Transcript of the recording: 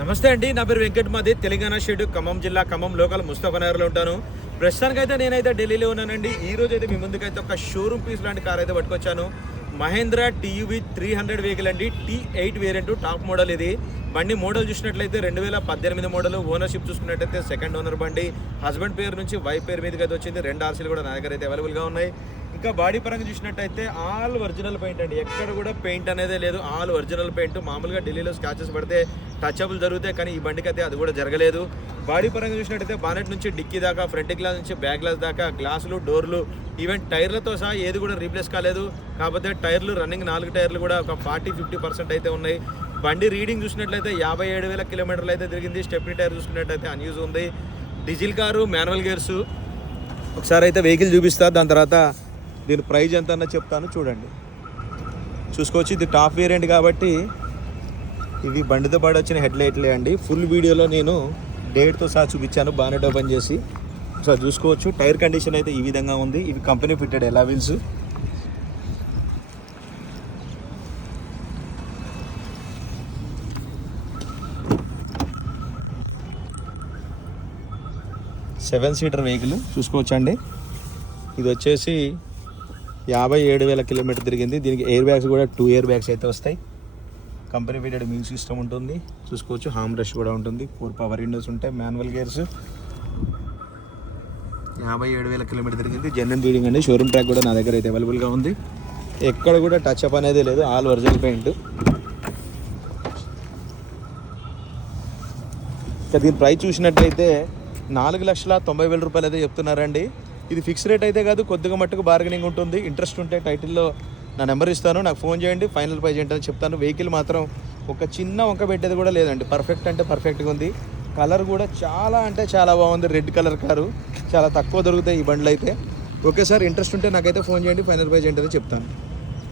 నమస్తే అండి, నా పేరు వెంకట్. మాది తెలంగాణ స్టేట్ ఖమ్మం జిల్లా ఖమ్మం లోకల్ ముస్తఫానగర్లో ఉంటాను. ప్రస్తుతానికి అయితే నేనైతే ఢిల్లీలో ఉన్నానండి. ఈ రోజు అయితే మీ ముందుకైతే ఒక షోరూమ్ పీస్ లాంటి కార్ అయితే పట్టుకొచ్చాను. మహేంద్ర టీయూవీ 300 వెహికల్ అండి. T8 variant top model. ఇది బండి మోడల్ చూసినట్లయితే 2018 మోడల్. ఓనర్షిప్ చూసుకున్నట్టయితే సెకండ్ ఓనర్ బండి. హస్బెండ్ పేరు నుంచి వైఫ్ పేరు మీదకి అయితే వచ్చింది. 2 RCలు కూడా నా దగ్గర అయితే అవైలబుల్గా ఉన్నాయి. ఇంకా బాడీ పరంగా చూసినట్టయితే ఆల్ ఒరిజినల్ పెయింట్ అండి. ఎక్కడ కూడా పెయింట్ అనేది లేదు, ఆల్ ఒరిజినల్ పెయింట్. మామూలుగా ఢిల్లీలో స్క్రాచెస్ పడితే టచ్అబుల్ జరుగుతాయి, కానీ ఈ బండికి అయితే అది కూడా జరగలేదు. బాడీ పరంగా చూసినట్టయితే బానెట్ నుంచి డిక్కీ దాకా, ఫ్రంట్ గ్లాస్ నుంచి బ్యాక్ గ్లాస్ దాకా, గ్లాసులు, డోర్లు, ఈవెన్ టైర్లతో సహా ఏది కూడా రీప్లేస్ కాలేదు. కాకపోతే టైర్లు రన్నింగ్ 4 టైర్లు కూడా ఒక 40-50% అయితే ఉన్నాయి. బండి రీడింగ్ చూసినట్లయితే 57,000 కిలోమీటర్లు అయితే తిరిగింది. స్టెప్నీ టైర్ చూసుకున్నట్టయితే అన్యూజ్ ఉంది. Diesel car, manual gears. ఒకసారి అయితే వెహికల్ చూపిస్తా, దాని తర్వాత దీని ప్రైజ్ ఎంత అన్న చెప్తాను, చూడండి. చూసుకోవచ్చు, ఇది టాప్ వేరియంట్ కాబట్టి ఇవి బండితో పాటు వచ్చిన హెడ్లైట్లే అండి. ఫుల్ వీడియోలో నేను డేట్తో సహా చూపించాను, బానెట్ ఓపెన్ చేసి. ఒకసారి చూసుకోవచ్చు. టైర్ కండిషన్ అయితే ఈ విధంగా ఉంది. ఇవి కంపెనీ ఫిట్టెడ్ ఎలా వీల్స్. సెవెన్ సీటర్ వెహికల్ చూసుకోవచ్చు అండి. ఇది వచ్చేసి 57,000 కిలోమీటర్ తిరిగింది. దీనికి ఎయిర్ బ్యాగ్స్ కూడా 2 ఎయిర్ బ్యాగ్స్ అయితే వస్తాయి. కంపెనీ ఫిటెడ్ మ్యూజిక్ సిస్టమ్ ఉంటుంది. చూసుకోవచ్చు, హామ్ బ్రష్ కూడా ఉంటుంది. 4 పవర్ విండోస్ ఉంటాయి. Manual gears. 57,000 కిలోమీటర్ తిరిగింది. జెన్యున్ రీడింగ్ అండి. షోరూమ్ ట్రాక్ కూడా నా దగ్గర అయితే అవైలబుల్గా ఉంది. ఎక్కడ కూడా టచ్ అప్ అనేది లేదు, ఆల్ ఒరిజినల్ పెయింట్. ఇక దీని ప్రైస్ చూసినట్లయితే 4,90,000 రూపాయలు అయితే చెప్తున్నారండి. ఇది ఫిక్స్ రేట్ అయితే కాదు, కొద్దిగా మట్టుకు బార్గెనింగ్ ఉంటుంది. ఇంట్రెస్ట్ ఉంటే టైటిల్లో నా నెంబర్ ఇస్తాను, నాకు ఫోన్ చేయండి. ఫైనల్ ప్రైజ్ ఏంటని చెప్తాను. వెహికల్ మాత్రం ఒక చిన్న వంక పెట్టేది కూడా లేదండి. పర్ఫెక్ట్ అంటే పర్ఫెక్ట్గా ఉంది. కలర్ కూడా చాలా అంటే చాలా బాగుంది. రెడ్ కలర్ కారు, చాలా తక్కువ దొరుకుతాయి ఈ బండ్లు అయితే. ఓకే సార్, ఇంట్రెస్ట్ ఉంటే నాకైతే ఫోన్ చేయండి. ఫైనల్ ప్రైజ్ ఏంటని చెప్తాను.